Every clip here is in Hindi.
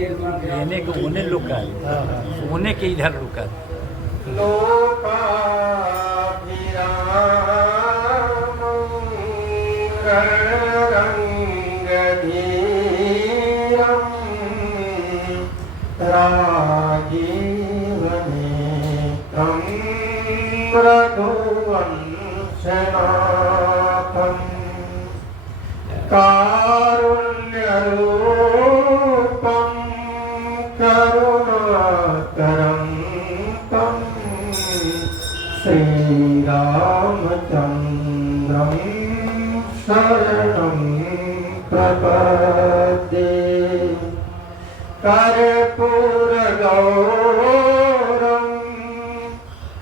लेने को उन्हें लुका सोने के इधर रुका कारुण्यरूपं करुणाकरं तं श्रीरामचन्द्रं शरणं प्रपद्ये कर्पूरगौरं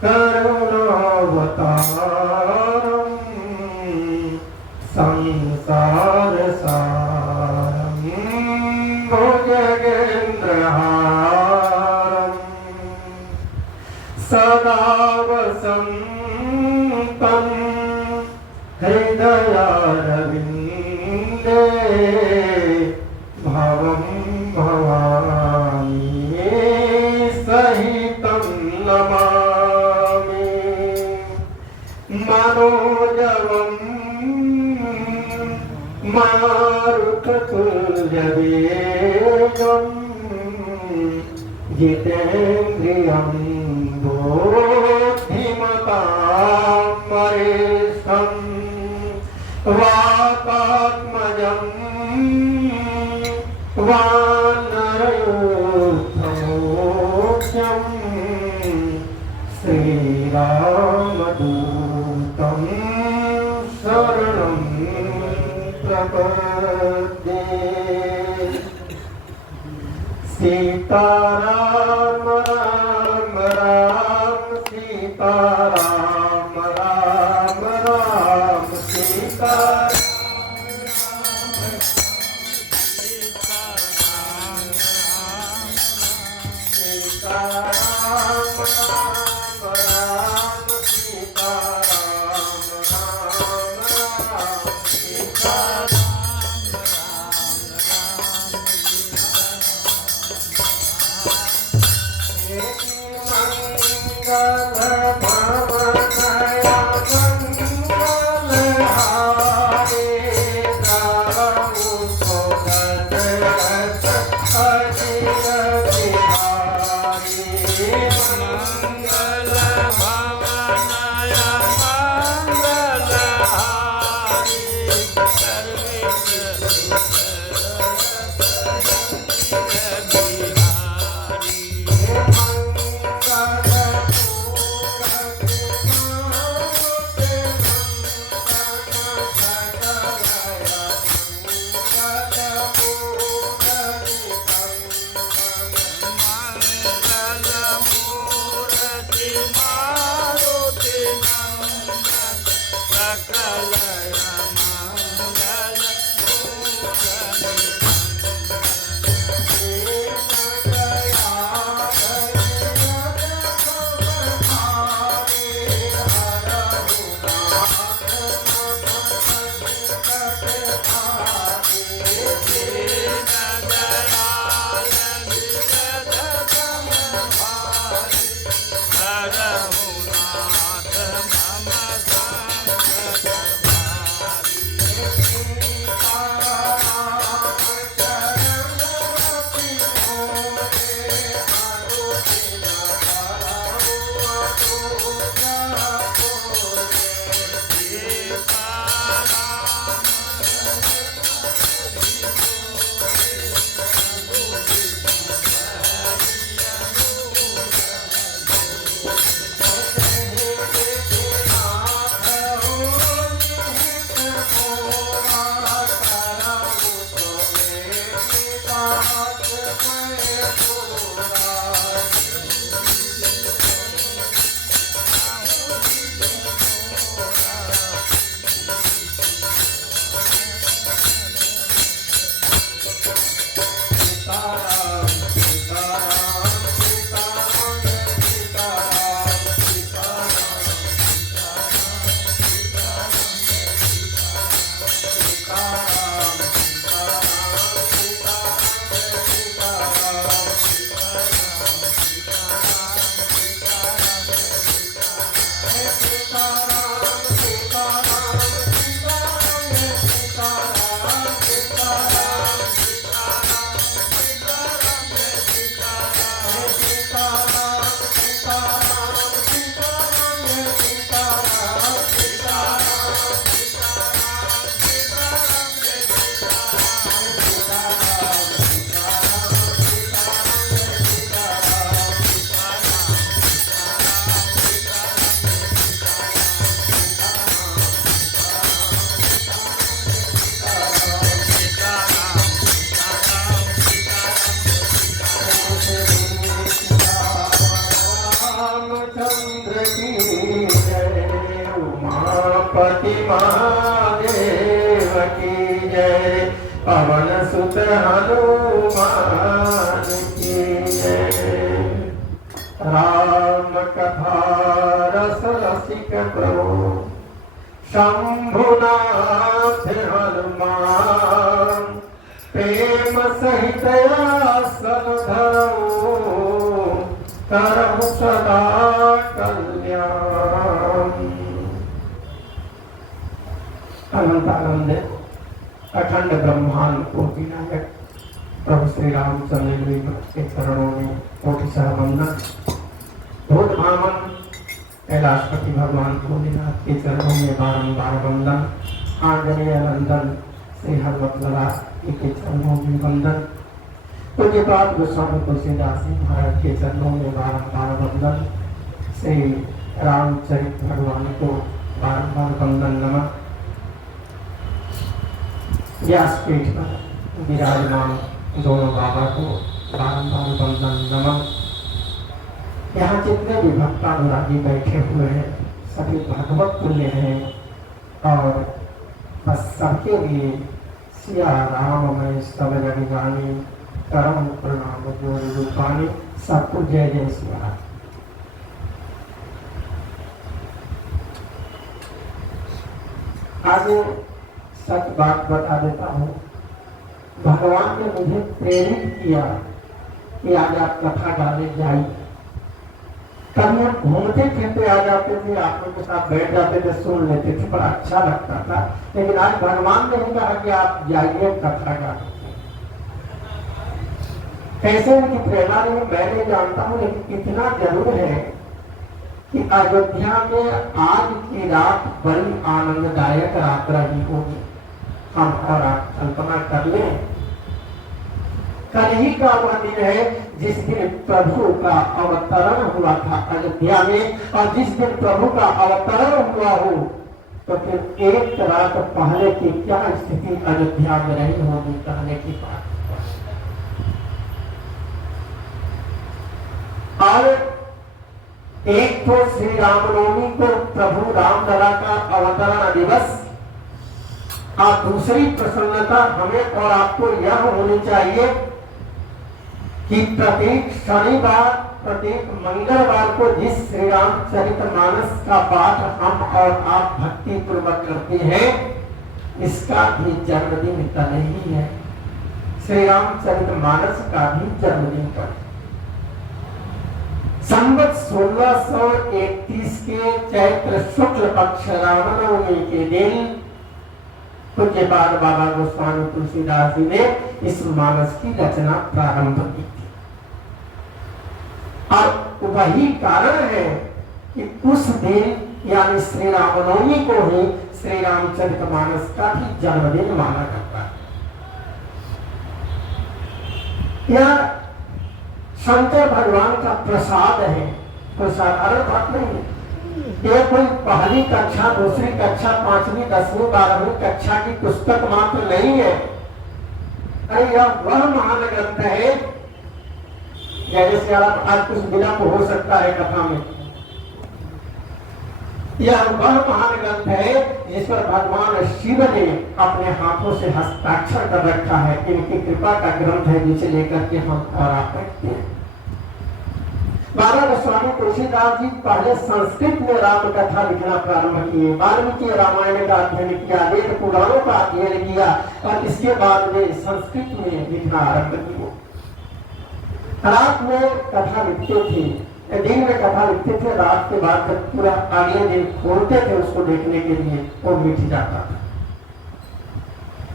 करुणावतारं संसारसारं भुजगेन्द्रहारं सदा वसन्तं हृदयारविन्दे भवं भवानी सहितं नमामि मनोजवं मारुततुल्यवेगं जितेन्द्रियं बुद्धिमतां वरिष्ठं वातात्मजं वानरयोद्धमोक्षं श्रीरामदूतं शरणं प्रपद्ये सीताराम राम राम सीताराम राम राम सीताराम उमापति महादेव की जय, पवन सुत हनुमान की जय। राम कथा रस रसिक प्रभु शंभुनाथ हनुमान, प्रेम सहित आसन धरो करहु सदा कल्याण। अनंत आनंद अखंड ब्रह्मांड कोटि नायक प्रभु श्री रामचंद्र जी के चरणों में कोटि सह वंदन। भूत भामन कैलाशपति भगवान भोलेनाथ के चरणों में बारंबार वंदन। आंजनेय नंदन श्री हनुमत लाला के चरणों में वंदन। पूज्यपाद गोस्वामी तुलसीदास जी महाराज के चरणों में बारंबार वंदन। श्री रामचरित भगवान को बारंबार वंदन नमः। व्यासपीठ पर विराजमान दोनों बाबा को बारंबार वंदन नमः। यहाँ जितने भी भक्तानुरागी बैठे हुए हैं सभी भागवत तुल्य हैं और बस सबके लिए सिया राम मैं सब जग जानी, करम प्रणाम जोड़ रूपानी, सबको जय जय सिया। आगे सच बात बता देता हूँ। भगवान ने मुझे प्रेरित किया कि आज आप कथा गाने जाइए। तब मैं घूमते फिरते आ जाते थे, आप लोगों के साथ बैठ जाते थे, सुन लेते थे, बड़ा अच्छा लगता था। लेकिन आज भगवान ने ही कहा कि आप जाइए कथा गाने। कैसे उनकी प्रेरणा रही मैं नहीं जानता हूँ, लेकिन इतना जरूर है कि अयोध्या में आज की रात बड़ी आनंददायक रात रही होगी। हम और आप कल्पना कर लें, कल ही का वह दिन है जिस दिन प्रभु का अवतरण हुआ था अयोध्या में, और जिस दिन प्रभु का अवतरण हुआ हो तो फिर एक रात पहले की क्या स्थिति अयोध्या में रही होगी कहने की बात। और एक तो श्री रामनवमी को प्रभु रामलला का अवतरण दिवस, और दूसरी प्रसन्नता हमें और आपको यह होनी चाहिए कि प्रत्येक शनिवार प्रत्येक मंगलवार को जिस श्री रामचरितमानस का पाठ हम और आप भक्ति पूर्वक करते हैं, इसका भी जन्मदिन कल ही है। श्री रामचरितमानस का भी जन्मदिन कल। संवत 1631 के चैत्र शुक्ल पक्ष रामनवमी के दिन पूज्यपाद बाबा गोस्वामी तुलसीदास जी ने इस मानस की रचना प्रारंभ की थी। और वही कारण है कि उस दिन यानी श्री रामनवमी को ही श्री रामचरितमानस का भी जन्मदिन माना जाता है। यह शंकर भगवान का प्रसाद है, कोई साधारण बात नहीं है। ये कोई पहली कक्षा, दूसरी कक्षा, 5वीं, 10वीं, 12वीं कक्षा की पुस्तक मात्र नहीं है। अरे यह वह महान ग्रंथ है, जैसे आज कुछ विलंब हो सकता है कथा में। यह वह महान ग्रंथ है जिस पर भगवान शिव ने अपने हाथों से हस्ताक्षर कर रखा है। इनकी कृपा का ग्रंथ है जिसे लेकर के हम और आप बैठते हैं। बाबा गोस्वामी तुलसीदास जी पहले संस्कृत में राम कथा लिखना प्रारंभ किए। वाल्मीकि रामायण का अध्ययन किया, वेद पुराणों का अध्ययन किया और इसके बाद वे संस्कृत में लिखना आरंभ किए। रात में कथा लिखते थे, दिन में कथा लिखते थे, रात के बाद जब पूरा अगले दिन खोलते थे उसको देखने के लिए वो मिट जाता था।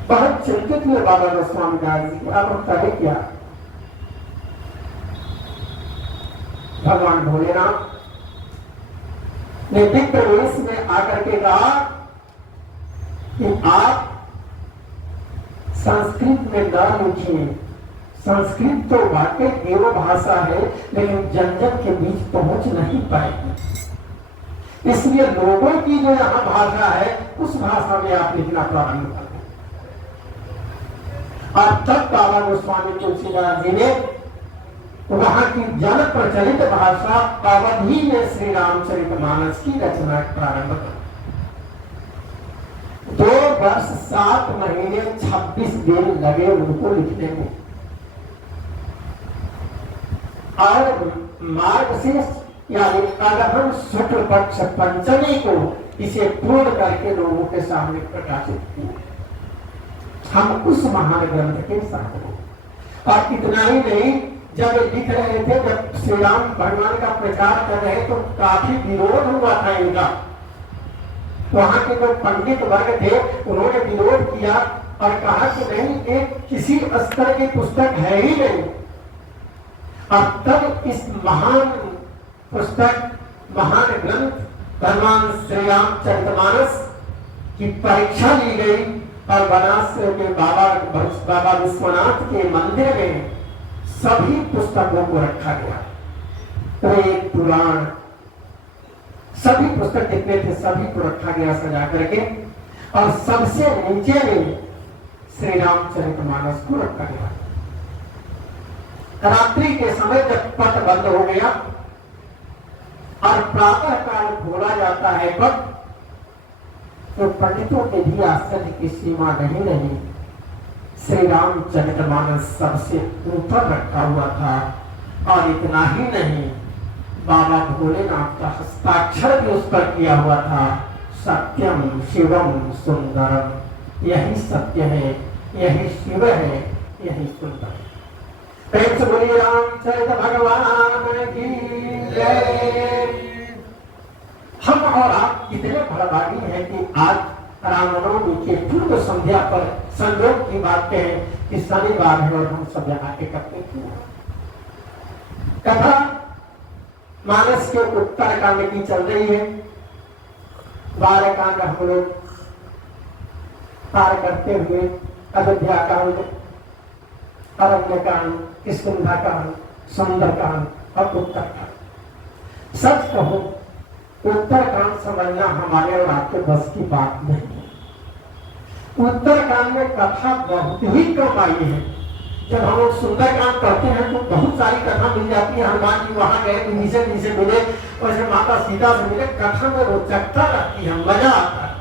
बहुत चिंतित हुए बाबा गोस्वामी दास जी, अब हम करें क्या। भगवान भोलेनाथ ने दिव्य वेश में आकर के कहा कि आप संस्कृत में न लिखिए। संस्कृत तो वाकई देव भाषा है, लेकिन जन जन के बीच पहुंच नहीं पाएगी। इसलिए लोगों की जो यहाँ भाषा है उस भाषा में आप लिखना प्रारंभ करें। और तब बाबा गोस्वामी तुलसीदास जी ने वहां की जन प्रचलित भाषा अवधी में श्री रामचरितमानस की रचना प्रारंभ कर। 2 वर्ष 7 महीने 26 दिन लगे उनको लिखने में। और मार्गशीर्ष यानी अगहन शुक्ल पक्ष पंचमी को इसे पूर्ण करके लोगों के सामने प्रकाशित किया हम उस महान ग्रंथ के साथ। और इतना ही नहीं, जब लिख रहे थे, जब श्री राम भगवान का प्रचार कर रहे तो काफी विरोध हुआ था इनका। वहां के जो पंडित वर्ग थे उन्होंने विरोध किया और कहा कि नहीं, एक किसी स्तर की पुस्तक है ही नहीं। अब तब इस महान पुस्तक, महान ग्रंथ भगवान श्री रामचरितमानस की परीक्षा ली गई और बनारस में बाबा विश्वनाथ के मंदिर में सभी पुस्तकों को रखा गया। वेद पुराण सभी पुस्तक जितने थे सभी को रखा गया सजा करके, और सबसे नीचे में श्री रामचरितमानस को रखा गया। रात्रि के समय जब पट बंद हो गया और प्रातः काल खोला जाता है पट, तो पंडितों के भी आश्चर्य की सीमा नहीं रही। श्री रामचरितमानस सबसे ऊपर रखा हुआ था। और इतना ही नहीं, बाबा भोलेनाथ का हस्ताक्षर भी उस पर किया हुआ था। सत्यम शिवम सुंदरम, यही सत्य है, यही शिव है, यही सुंदर है। प्रेम से बोलिए रामचरित भगवान की जय। हम और आप कितने भागी हैं कि आज रामनवमी के पूर्व संध्या पर संयोग की बात कहें कि शनिवार है और हम सब यहाँ एकत्रित हुए। कथा मानस के उत्तर कांड की चल रही है। 12 कांड हम लोग पार करते हुए अयोध्या कांड, अरण्य कांड, किष्किंधा कांड, सुंदर कांड और उत्तर कांड। सच कहो, उत्तर कांड समझना हमारे और आपके बस की बात नहीं। उत्तर कांड में कथा बहुत ही कम आई है। जब हम लोग सुंदर कांड करते हैं तो बहुत सारी कथा मिल जाती है। हनुमान जी वहां गए, विभीषण जी से मिले, और माता सीता से मिले। कथा में रोचकता रहती है, मजा आता है।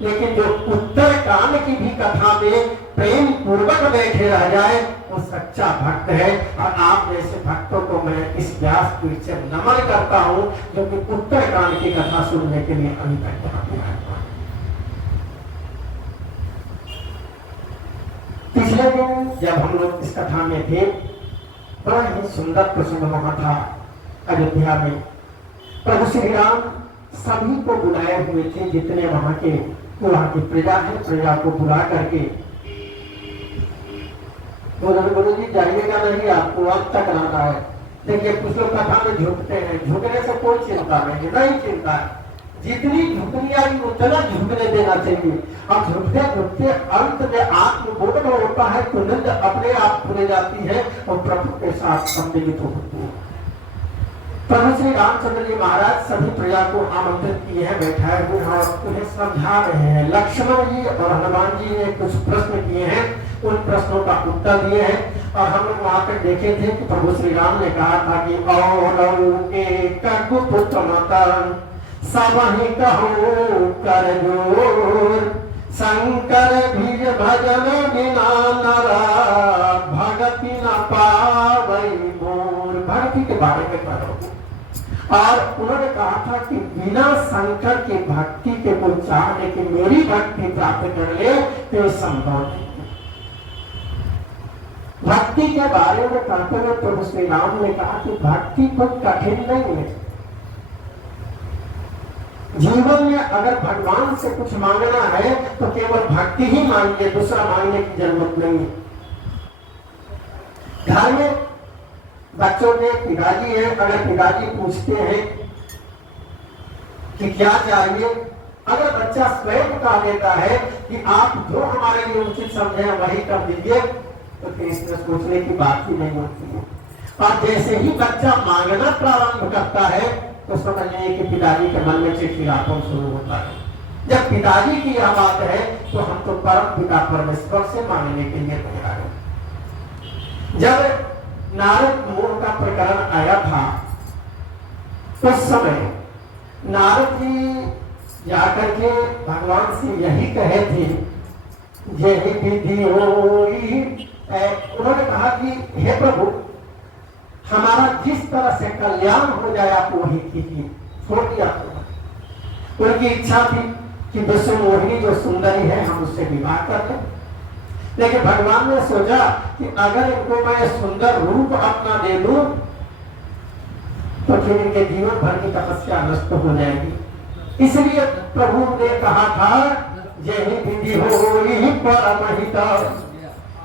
लेकिन जो उत्तर कांड की भी कथा में प्रेम पूर्वक बैठे रह जाए वो सच्चा भक्त है। और आप जैसे भक्तों को मैं इस व्यास पीठ से नमन करता हूँ जो कि उत्तर कांड की कथा सुनने के लिए अभी तक यहाँ पे आए। पिछले दिन जब हम लोग इस कथा में थे, बड़ा ही सुंदर प्रसंग वहां था अयोध्या में। प्रभु श्री राम सभी को बुलाए हुए थे, जितने वहां की प्रजा है, प्रजा को बुला करके गुरु जी जाइएगा नहीं, आपको अब तक रहना है। देखिए कुछ लोग कथा में झुकते हैं, झुकने से कोई चिंता नहीं चिंता है। जितनी झुकनी आई उतना झुकने देना चाहिए। अब झुकते झुकते अंत में आत्मबोध होता है तो निंद अपने आप खुले जाती है और प्रभु के साथ सम्मिलित होती है। प्रभु श्री रामचंद्र जी महाराज सभी प्रजा को आमंत्रित किए हैं, बैठाए हुए हैं और उन्हें समझा रहे हैं। लक्ष्मण जी और हनुमान जी ने कुछ प्रश्न किए हैं, उन प्रश्नों का उत्तर दिए हैं। और हम लोग वहां पर देखे थे कि प्रभु श्री राम ने कहा था कि पुत्र मतन सब ही कहो कर जोर, शंकर भी भजन बिना नरा भगति न पावई मोर। भक्ति के बारे में पढ़ो। और उन्होंने कहा था कि बिना शंकर की भक्ति के कोई चाहने की मेरी भक्ति प्राप्त कर ले तो संभव नहीं। भक्ति के बारे में कहते हुए प्रभु श्री राम ने कहा कि भक्ति कोई कठिन नहीं है। जीवन में अगर भगवान से कुछ मांगना है तो केवल भक्ति ही मांगिए, दूसरा मांगने की जरूरत नहीं है। घर में बच्चों के पिताजी है, अगर पिताजी पूछते हैं कि क्या चाहिए, अगर बच्चा स्वयं कह देता है कि आप जो हमारे लिए उचित समझे वही कर दीजिए, तो फिर इसमें सोचने की बात ही नहीं होती है। और जैसे ही बच्चा मांगना प्रारंभ करता है तो समझ लीजिए कि पिताजी के मन में चिड़चिड़ापन शुरू होता है। जब पिताजी की यह बात है तो हम तो परम पिता परमेश्वर से मांगने के लिए तैयार हैं। जब नारद मोह का प्रकरण आया था उस समय नारद जी जाकर के भगवान से यही कहे थे, यही विधि होई। उन्होंने कहा कि हे प्रभु, हमारा जिस तरह से कल्याण हो जाए आप वही कीजिए। छोड़ दिया। उनकी इच्छा थी कि विश्व मोहिनी जो सुंदरी है हम उससे विवाह कर लें, लेकिन भगवान ने सोचा कि अगर इनको मैं सुंदर रूप अपना दे दूं तो फिर इनके जीवन भर की तपस्या नष्ट हो जाएगी। इसलिए प्रभु ने कहा था, यही विधि होई परमहित,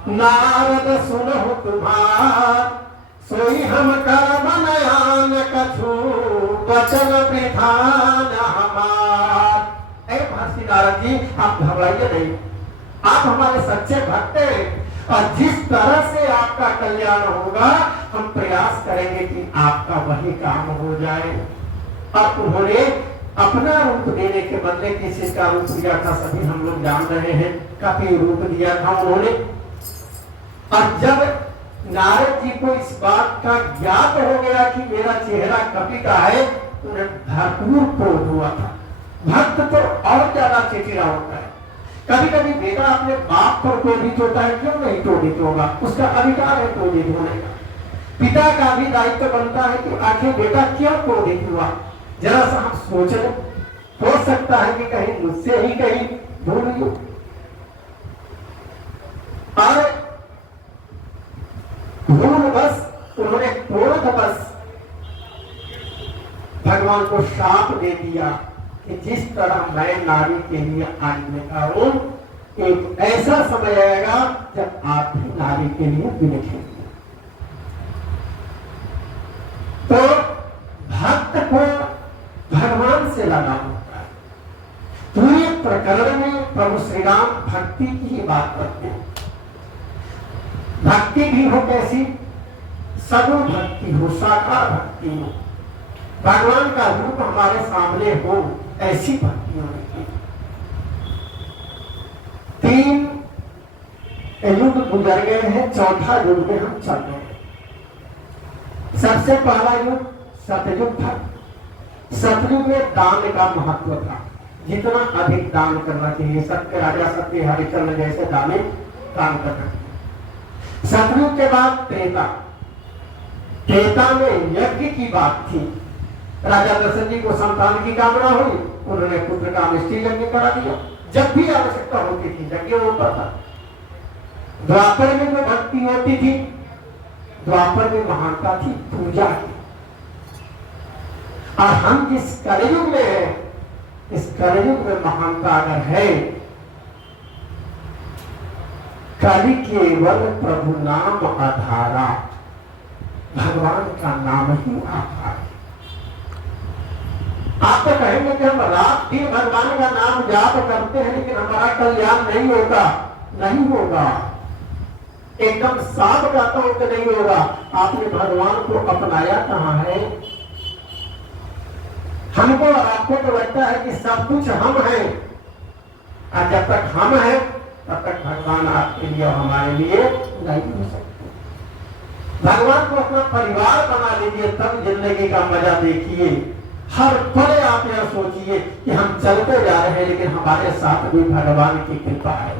नारद सुनहु तुम्हार, सोई हम कर बनयान कछु, वचन विधान हमार। ऐ महर्षि नारद जी, आप घबराइए नहीं, आप हमारे सच्चे भक्त हैं और जिस तरह से आपका कल्याण होगा हम प्रयास करेंगे कि आपका वही काम हो जाए। अब उन्होंने अपना रूप देने के बदले किसी का रूप दिया था, सभी हम लोग जान रहे हैं, कपि रूप दिया था उन्होंने। और जब नारद जी को इस बात का ज्ञात हो गया कि मेरा चेहरा कपि का है, उन्हें भरपूर क्रोध हुआ था। भक्त तो और ज्यादा चिड़चिड़ा होता है। कभी कभी बेटा अपने बाप पर क्रोधित होता है, क्यों नहीं क्रोधित होगा, उसका अधिकार है क्रोधित होने का। पिता का भी दायित्व बनता है कि आखिर बेटा क्यों क्रोधित हुआ, जरा सा हम सोच लें। हो सकता है कि कहीं मुझसे ही कहीं भूल गई। और भूल बस उन्होंने क्रोध बस भगवान को शाप दे दिया कि जिस तरह मैं नारी के लिए आज्ञा हूं, एक ऐसा समय आएगा जब आप भी नारी के लिए बिलखेंगे। तो भक्त को भगवान से लगा होता है। पूरे प्रकरण में प्रभु श्री राम भक्ति की ही बात करते हैं। भक्ति भी हो कैसी, सगुण भक्ति हो, साकार भक्ति हो, भगवान का रूप हमारे सामने हो, ऐसी भक्ति होनी चाहिए। 3 युग गुजर गए हैं, चौथा युग में हम चल रहे हैं। सबसे पहला युग सतयुग था। सतयुग में दान का महत्व था, जितना अधिक दान करना चाहिए। सत्य राजा सत्य हरिश्चंद्र जैसे दानी दान करना चाहिए। सतयुग के बाद त्रेता। त्रेता में यज्ञ की बात थी। राजा दशरथ जी को संतान की कामना हुई, उन्होंने पुत्र का निश्चय यज्ञ करा दिया। जब भी आवश्यकता होती थी यज्ञ होता था। द्वापर में जो भक्ति होती थी, द्वापर में महानता थी पूजा की। और हम जिस कलयुग में हैं, इस कलयुग में महानता अगर है, कलि केवल प्रभु नाम आधारा, भगवान का नाम ही आधार। आप तो कहेंगे कि हम रात दिन भगवान का नाम जाप करते हैं लेकिन हमारा कल्याण नहीं होता। नहीं होगा, एकदम साफ कहता हूं कि नहीं होगा। आपने भगवान को अपनाया कहां है? हमको और आपको तो लगता है कि सब कुछ हम हैं, और जब तक हम हैं तब तक भगवान आपके लिए और हमारे लिए नहीं हो सकते। भगवान को अपना परिवार बना लीजिए, तब जिंदगी का मजा देखिए। हर पल आप यह सोचिए कि हम चलते जा रहे हैं लेकिन हमारे साथ भी भगवान की कृपा है।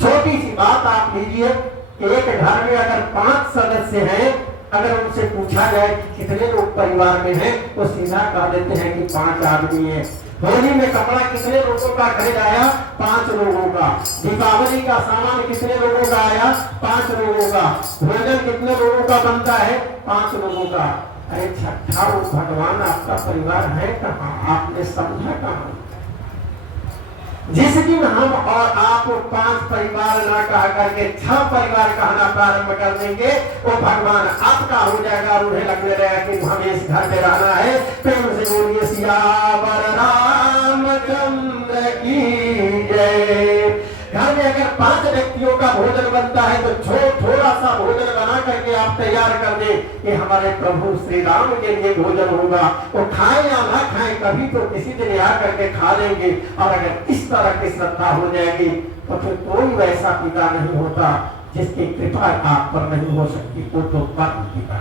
छोटी सी बात आप लीजिए, एक घर में अगर 5 सदस्य हैं, अगर उनसे पूछा जाए कि कितने लोग परिवार में हैं, तो सीधा कह देते हैं कि 5 आदमी हैं। होली में कपड़ा कितने लोगों का खरीद आया? 5 लोगों का। दीपावली का सामान कितने लोगों का आया? 5 लोगों का। भोजन कितने लोगों का बनता है? 5 लोगों का। अरे छठा भगवान आपका परिवार है कहाँ? आपने समझा कहाँ? जिस दिन हम और आप 5 परिवार ना कह करके 6 परिवार कहना प्रारंभ कर देंगे, वो भगवान आपका हो जाएगा। उन्हें लगने रहेगा कि हमें इस घर में रहना है। प्रेम से बोलिए सियावर रामचंद्र की जय। घर में अगर 5 व्यक्तियों का भोजन बनता है तो थोड़ा सा भोजन बना करके आप तैयार कर दे कि हमारे प्रभु श्री राम के लिए भोजन होगा। वो खाएं या ना खाएं, कभी तो किसी दिन यहाँ करके खा लेंगे। और अगर इस तरह की श्रद्धा हो जाएगी तो फिर कोई वैसा पिता नहीं होता जिसकी कृपा आप पर नहीं हो सकती। वो तो परम पिता।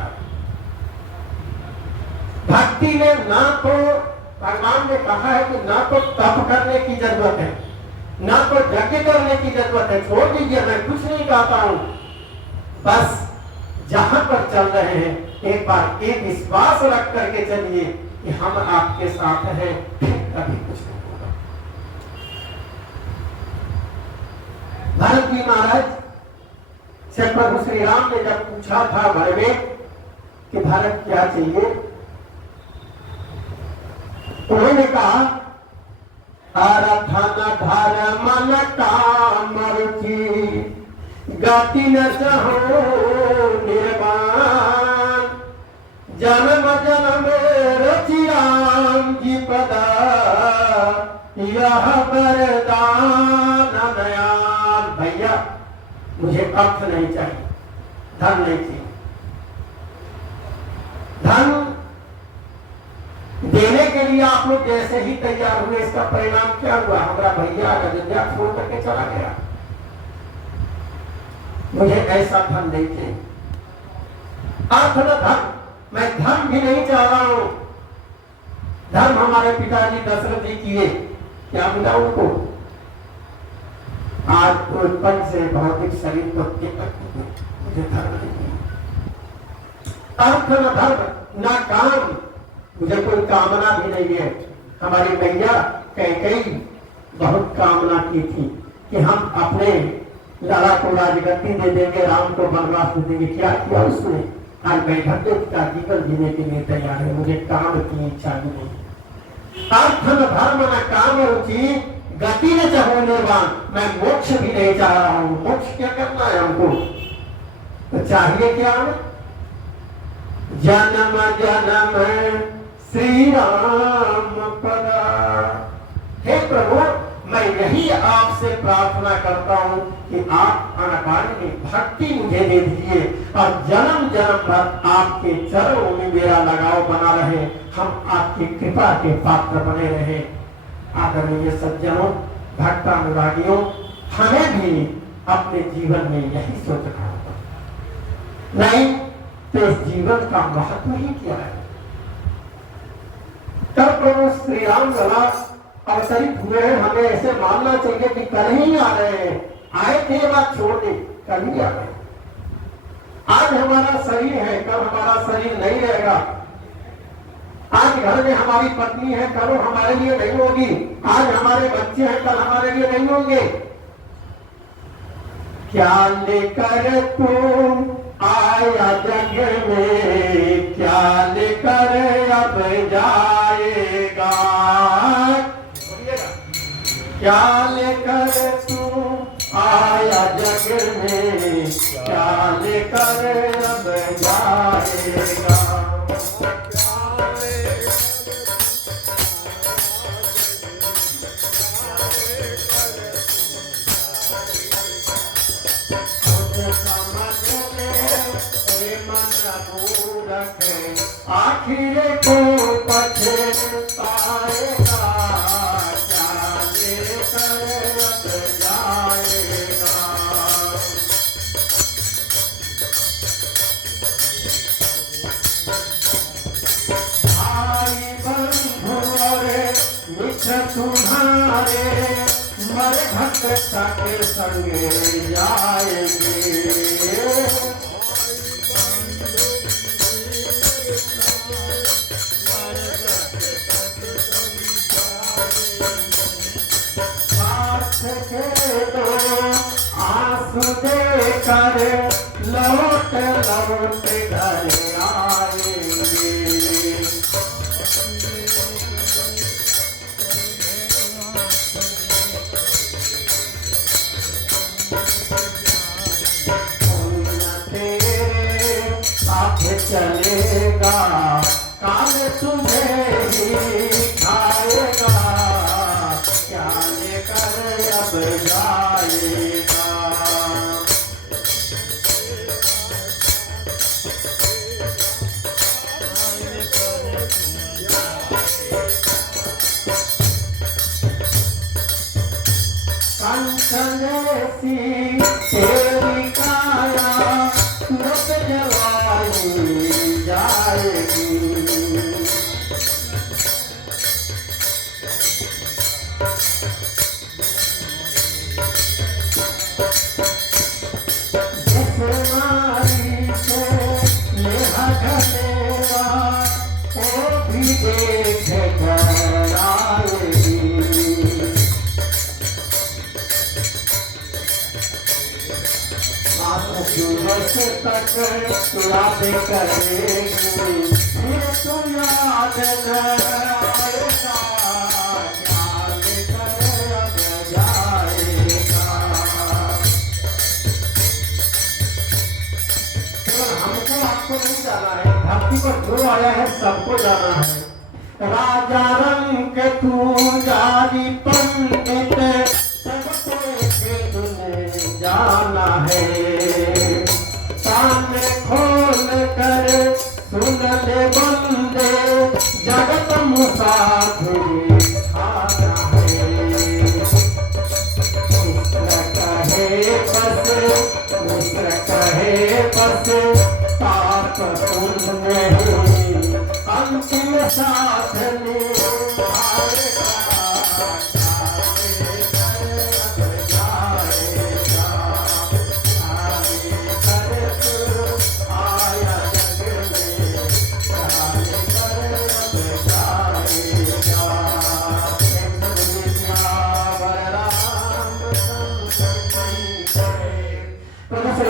भक्ति में ना तो भगवान ने कहा है कि ना तो तप करने की जरूरत है, ना तो यज्ञ करने की जरूरत है, छोड़ दीजिए, मैं कुछ नहीं कहता हूं। बस जहां पर चल रहे हैं एक बार एक विश्वास रख करके चलिए कि हम आपके साथ हैं, फिर कभी कुछ नहीं होगा। भरत जी महाराज से प्रभु श्री राम ने जब पूछा था वर में कि भारत क्या चाहिए, उन्होंने कहा आराधना धर्म न काम रुचि गति न सहो निर्वाण जन्म जन्म रचि राम जी पदा यह वरदान नयान। भैया मुझे अर्थ नहीं चाहिए, धन नहीं चाहिए। धन देने के लिए आप लोग जैसे ही तैयार हुए, इसका परिणाम क्या हुआ? हमारा भैया अयोध्या छोड़ करके चला गया। मुझे ऐसा धन नहीं चाहिए, अर्थ न धन, मैं धन भी नहीं चाह रहा हूं। धर्म हमारे पिताजी दशरथ जी किए, क्या मिला उनको? आज उत्पन्न से भौतिक शरीर को मुझे धर्म नहीं चाहिए। अर्थ न धर्म न काम, मुझे कोई कामना भी नहीं है। हमारी मैया कैकेयी बहुत कामना की थी कि हम अपने लाला को राजगद्दी दे देंगे, राम को वनवास दे देंगे। क्या किया उसने? आज वैधव्य का जीवन जीने के लिए तैयार है, मुझे काम की इच्छा भी नहीं। अर्थ न धर्म न काम रुचि गति न चाहो निर्वाण, मैं मोक्ष भी नहीं चाह रहा हूं। मोक्ष क्या करना है हमको? तो चाहिए क्या? जन्म जन्म श्री राम पदा। हे प्रभु, मैं यही आपसे प्रार्थना करता हूं कि आप अनपानी भक्ति मुझे दे दीजिए और जन्म जन्म भर आपके चरणों में मेरा लगाव बना रहे, हम आपकी कृपा के पात्र बने रहे। आदरणीय सज्जनों, भक्तानुरागियों, हमें भी अपने जीवन में यही सोचना होगा, नहीं तो इस जीवन का महत्व ही क्या है? तब प्रभु श्री राम लला अवतरित हुए हैं, हमें ऐसे मानना चाहिए कि कल ही आ रहे हैं, आए थे बात छोड़ दे, कल ही आ रहे हैं। आज हमारा शरीर है, कल हमारा शरीर नहीं रहेगा। आज घर में हमारी पत्नी है, कल वो हमारे लिए नहीं होगी। आज हमारे बच्चे हैं, कल हमारे लिए नहीं होंगे। क्या लेकर तू आया जग में, क्या लेकर अब जाएगा? क्या लेकर तू आया जग में, क्या लेकर अब जाएगा? आखिर को पछताएगा, क्या लेकर अब जाएगा? भाई बंधु और मित्र तुम्हारे मरघट के संगे जाएंगे। आंसू देकर लौट लौट घर आएंगे। तेरे साथ चलेगा, काल तुम्हें ही खाएगा, क्या लेकर अब जाएगा? कंचन तेरी काया तुरंत जलाई जाएगी। देख कर आएगी। दिवस तक याद करेगी, फिर तो याद न आएगा, याद कर अब जाएगा। हमको आपको नहीं जाना है, धरती पर जो आया है सबको जाना है। राजा रंग तू जारी पंडित, सबको जाना है। कान खोल कर सुन ले बंदे, जगत मुसाफिर खाना है। मिस्र कहे बस पाप पुण्य नहीं, अंतिम साथ ले आएगा।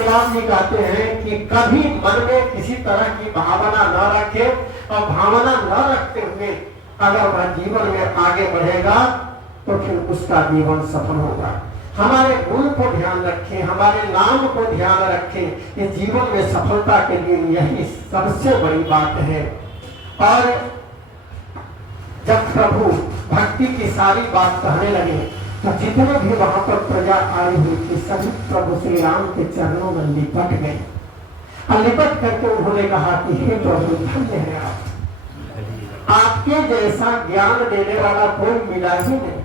राम जी कहते हैं कि कभी मन में किसी तरह की भावना न रखे, और भावना न रखते हुए अगर वह जीवन में आगे बढ़ेगा तो फिर उसका जीवन सफल होगा। हमारे गुण को ध्यान रखें, हमारे नाम को ध्यान रखें, ये जीवन में सफलता के लिए यही सबसे बड़ी बात है। और जब प्रभु भक्ति की सारी बात कहने लगे तो जितने भी वहां पर प्रजा आई हुई थी सभी प्रभु श्री राम के चरणों में लिपट गए, और लिपट करके उन्होंने कहा कि हे प्रभु धन्य है आपके जैसा ज्ञान देने वाला कोई मिला ही नहीं।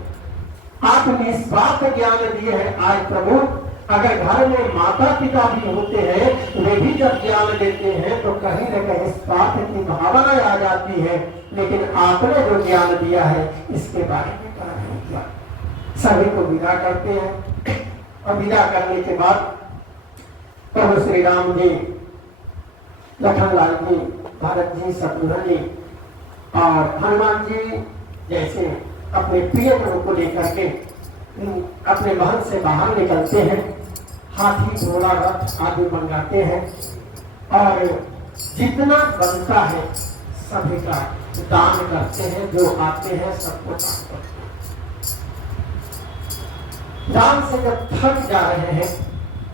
आप निस्वार्थ ज्ञान दिए हैं। आज प्रभु अगर घर में माता पिता भी होते हैं, वे भी जब ज्ञान देते हैं तो कहीं न कहीं स्वार्थ की भावना आ जाती है, लेकिन आपने जो ज्ञान दिया है इसके बारे में क्या नहीं किया। सभी को विदा करते हैं, और विदा करने के बाद प्रभु श्री राम जी, लखनलाल जी, भरत जी, शत्रुघ्न जी और हनुमान जी जैसे अपने प्रियजनों को लेकर के अपने महल से बाहर निकलते हैं। हाथी घोड़ा रथ आदि मंगाते हैं, और जितना बनता है सभी का दान करते हैं। जो आते हैं सबको दान करते हैं। दान से जब थक जा रहे हैं,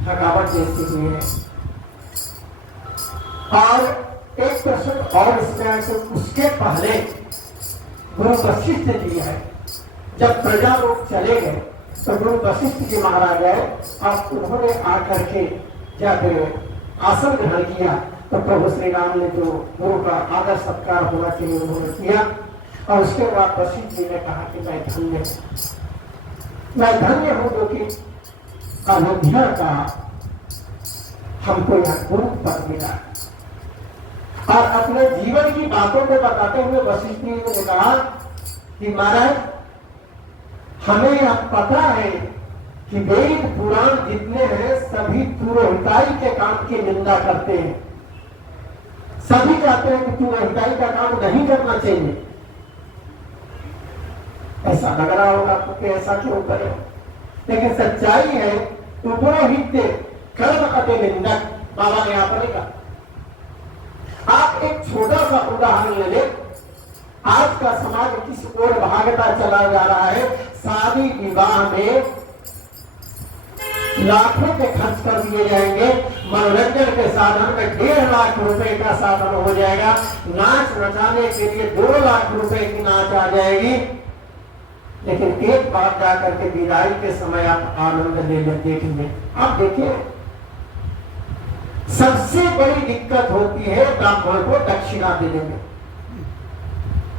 थकावट जैसी हुई है, और एक प्रश्न और इसमें है कि उसके पहले गुरु वशिष्ठ जी है। जब प्रजा लोग चले गए तो गुरु वशिष्ठ जी महाराज गए, और उन्होंने आकर के जब आसन ग्रहण किया तो प्रभु श्री राम ने जो गुरु का आदर सत्कार होना चाहिए उन्होंने किया। और उसके बाद वशिष्ठ जी ने कहा कि मैं धन्य हूं जो कि अयोध्या का हमको यह गुरु पद मिला। और अपने जीवन की बातों को बताते हुए वशिष्ठ जी ने कहा कि महाराज हमें यह पता है कि वेद पुराण जितने हैं सभी पुरोहिताई के काम की निंदा करते हैं। सभी कहते हैं कि पुरोहिताई का काम नहीं करना चाहिए। ऐसा लग रहा होगा तो ऐसा क्यों करे, लेकिन सच्चाई है पुरोहित कर्म कटे निंदक। बाबा ने आपने कहा। आप एक छोटा सा उदाहरण ले लें। आज का समाज किस ओर भागता चला जा रहा है। शादी विवाह में लाखों के खर्च कर दिए जाएंगे, मनोरंजन के साधन में 1.5 लाख रुपए का साधन हो जाएगा, नाच नचाने के लिए 2 लाख रुपए की नाच आ जाएगी। लेकिन एक बात जाकर के विदाई के समय आप आनंद ले ले देखेंगे। आप देखिए सबसे बड़ी दिक्कत होती है ब्राह्मण को दक्षिणा देने में।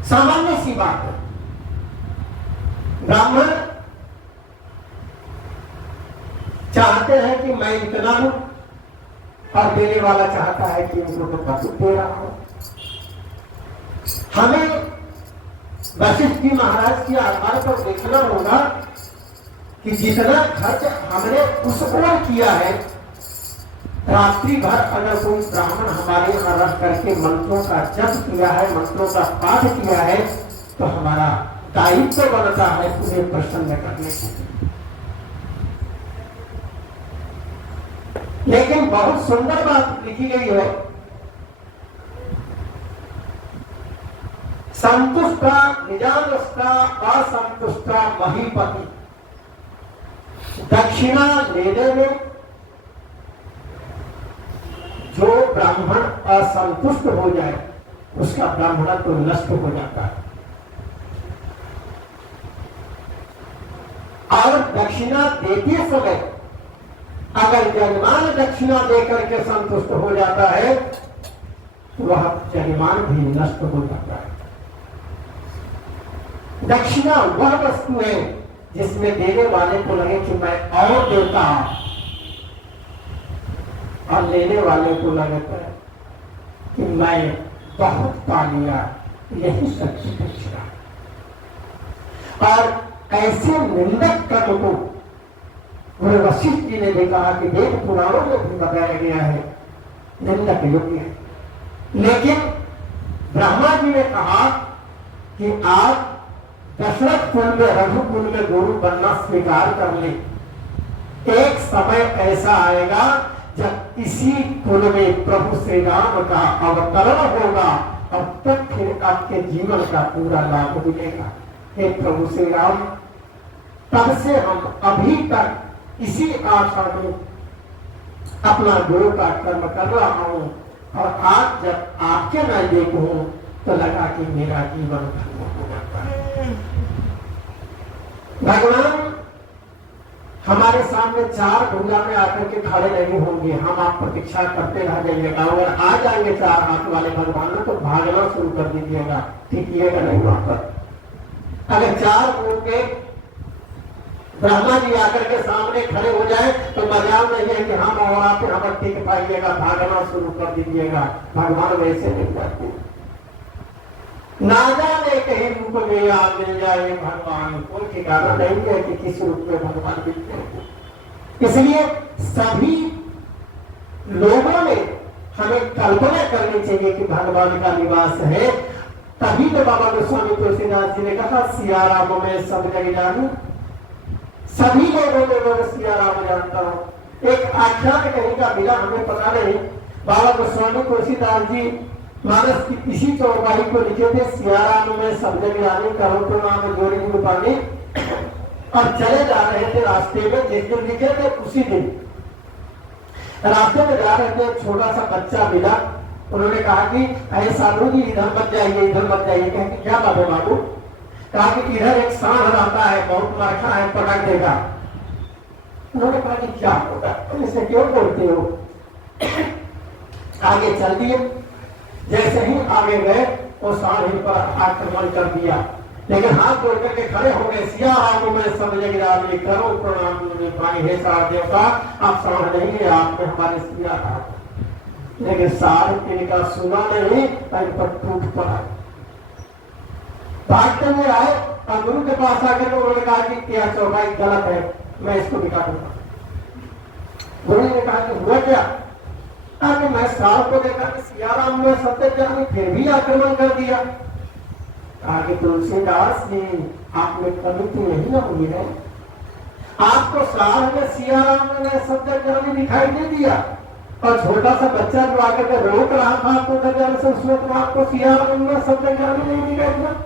सामान्य सी बात है। ब्राह्मण चाहते हैं कि मैं इतना हूं, और देने वाला चाहता है कि उनको तो बहुत दे रहा हूं। हमें वशिष्ठ जी महाराज की आधार पर देखना होगा कि जितना खर्च हमने उस ओर किया है रात्रि भर अगर कोई ब्राह्मण हमारे यहाँ रह करके मंत्रों का जप किया है, मंत्रों का पाठ किया है, तो हमारा दायित्व बनता है उन्हें प्रसन्न करने की। लेकिन बहुत सुंदर बात लिखी गई है, संतुष्टा निजानस्ता असंतुष्टा महीपति। दक्षिणा लेने में जो ब्राह्मण असंतुष्ट हो जाए उसका ब्राह्मणत्व तो नष्ट हो जाता है। और दक्षिणा देते समय अगर जजमान दक्षिणा देकर के संतुष्ट हो जाता है तो वह जजमान भी नष्ट हो जाता है। दक्षिणा वह वस्तु है जिसमें देने वाले को लगे कि मैं और देता हूं, और लेने वाले को लगता है कि मैं बहुत पा लिया। यही सच्ची दक्षिणा। और ऐसे निंदक कर्म को गुरु वशिष्ठ जी ने भी कहा कि वेद पुराणों में भी बताया गया है निंदक योग्य है। लेकिन ब्रह्मा जी ने कहा कि आप दशरथ कुल में रघुकुल में गुरु बनना स्वीकार कर ले। एक समय ऐसा आएगा जब इसी कुल में प्रभु श्री राम का अवतरण होगा और तब फिर आपके जीवन का पूरा लाभ मिलेगा। हे प्रभु श्री राम, तब से हम अभी तक इसी आशा में अपना गुरु का कर्म कर रहा हूं, और आज जब आपके नजदीक हूं तो लगा कि मेरा जीवन धन्य हो जाता है। भगवान हमारे सामने चार ढूंढा में आकर के खड़े नहीं होंगे, हम आप प्रतीक्षा करते रह जाइएगा। अगर आ जाएंगे चार हाथ वाले भगवान तो भागना शुरू कर दीजिएगा, टिकिएगा नहीं वहां पर। अगर चार होंगे ब्रह्मा जी आकर के सामने खड़े हो जाए तो मजाल नहीं है कि हम और आप यहाँ पर टिक पाइएगा, भागना शुरू कर दीजिएगा। भगवान वैसे नहीं करते। ना जाने कहीं रूप में आ मिल जाए भगवान, कोई ठिकाना नहीं है कि किस रूप में भगवान मिलते हैं। इसलिए सभी लोगों ने हमें कल्पना करनी चाहिए कि भगवान का निवास है। तभी तो बाबा गोस्वामी तुलसीदास जी ने कहा सिया राम में सब जग जानू। सभी लोगों ने मैं सिया राम जानता हूँ। एक आख्यान कहीं का मिला हमें पता नहीं। बाबा गोस्वामी तुलसीदास जी मानस की इसी चौपाई को लिखे थे, सिया राम में सब जग जानी करो तो नाम जोड़ी पानी। और चले जा रहे थे रास्ते में, जिस दिन लिखे थे उसी दिन रास्ते में जा रहे थे, छोटा सा बच्चा मिला। उन्होंने कहा कि अरे साधु जी इधर मत जाइए, इधर मत जाइए। कहा कि क्या बात है बाबू? कहा कि इधर एक सांड रहता है, बहुत मरखा है, पटक देगा। उन्होंने कहा कि क्या होगा, तुम इसे क्यों बोलते हो? आगे चल दिए। जैसे ही आगे गए वो सांड इन पर आक्रमण कर दिया, लेकिन हाथ जोड़ करके खड़े हो गए। सिया राम में सब जगह करो प्रणाम पानी। हे सार देवता, आप सांड नहीं है, आप में हमारे सिया राम। लेकिन सार इनका सुना नहीं, इन पर टूट पड़ा। भागते हुए आए और गुरु के पास आकर उन्होंने कहा कि क्या चौपाई गलत है, मैं इसको दिखा दूंगा। गुरु ने कहा कि हुआ क्या? कि मैं साल को देखा कि सियाराम में सत्य जानी, फिर भी आक्रमण कर दिया। कहा कि तुलसीदास जी आप में कमी तो यही ना हुई है, आपको साल में सियाराम में सत्य जानी दिखाई दे दिया, और छोटा सा बच्चा जो आकर के रोक रहा था आपको दरजान से, उसमें तो आपको सियाराम में सत्य जानी नहीं दिखाई दिया।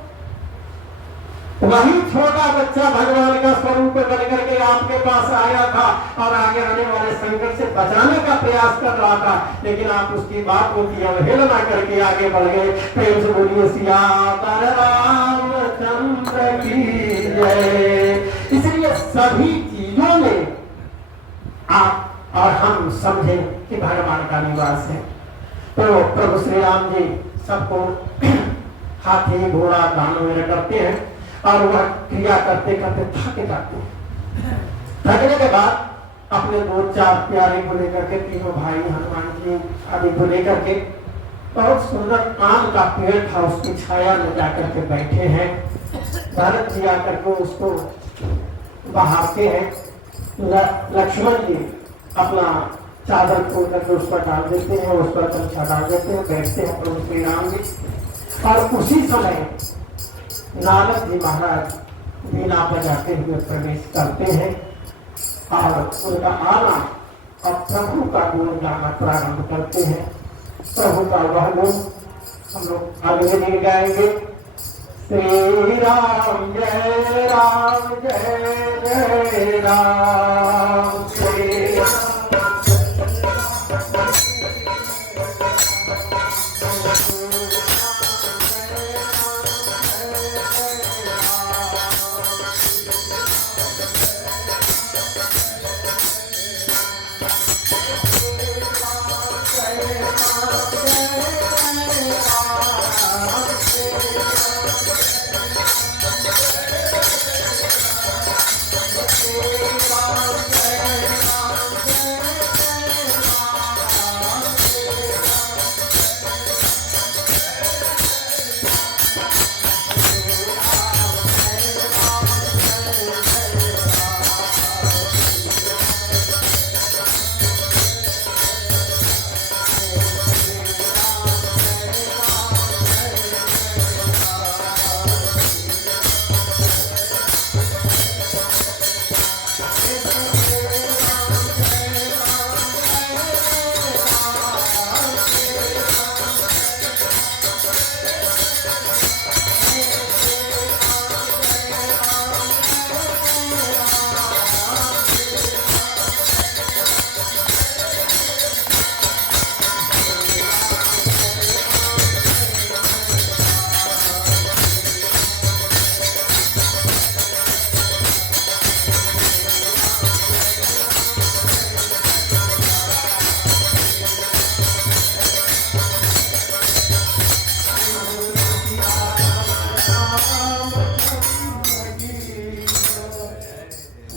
वही छोटा बच्चा भगवान का स्वरूप बन करके आपके पास आया था और आगे आने वाले संकट से बचाने का प्रयास कर रहा था, लेकिन आप उसकी बात को की अवहेलना करके आगे बढ़ गए। प्रेम से बोलिए सियावर रामचंद्र की जय। इसलिए सभी चीजों में आप और हम समझें कि भगवान का निवास है। तो प्रभु श्री राम जी सबको हाथी घोड़ा दानों में करते हैं और वह क्रिया करते करते थक जाते हैं। थकने के बाद अपने दो चार प्यारे को लेकर के, तीनों भाई हनुमान जी आदि को लेकर के, बहुत सुंदर आम का पेड़ था उसकी छाया में जाकर के बैठे हैं। भरत जी आकर के उसको बहाते हैं। लक्ष्मण जी अपना चादर खोल करके उस पर डाल देते हैं, उस पर कमछा डाल देते हैं, बैठते हैं प्रभु श्री राम जी। और उसी समय नारद जी महाराज वीणा बजाते हुए प्रवेश करते हैं और उनका आना और प्रभु का गुण गाना प्रारंभ करते हैं। प्रभु का वह गुण हम लोग अगले दिन गाएंगे। श्री राम जय राम जय जय राम, श्री राम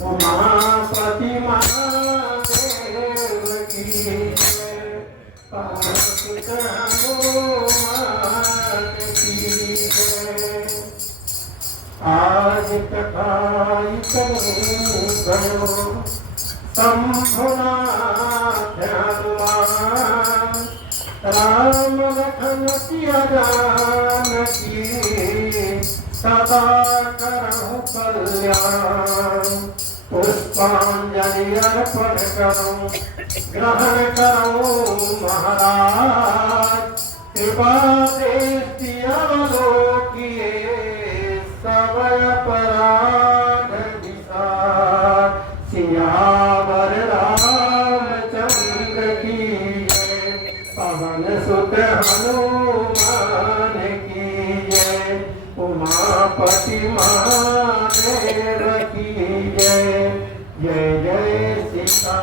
उमापति महादेव की जय, कार्तिक हनुमान की जय। आज कथाई गयो शंभुनाथ हनुमान, राम लखन सिया जानकी सदा करहु कल्याण। पुष्पांजलि अर्पण करूं ग्रहण करूं महाराज, कृपा दृष्टि अवलोकिए सब अपराध विसार। सियावर रामचंद्र की जय, पवन सुत हनुमान की जय, उमापति महादेव की जय। जय जय सीता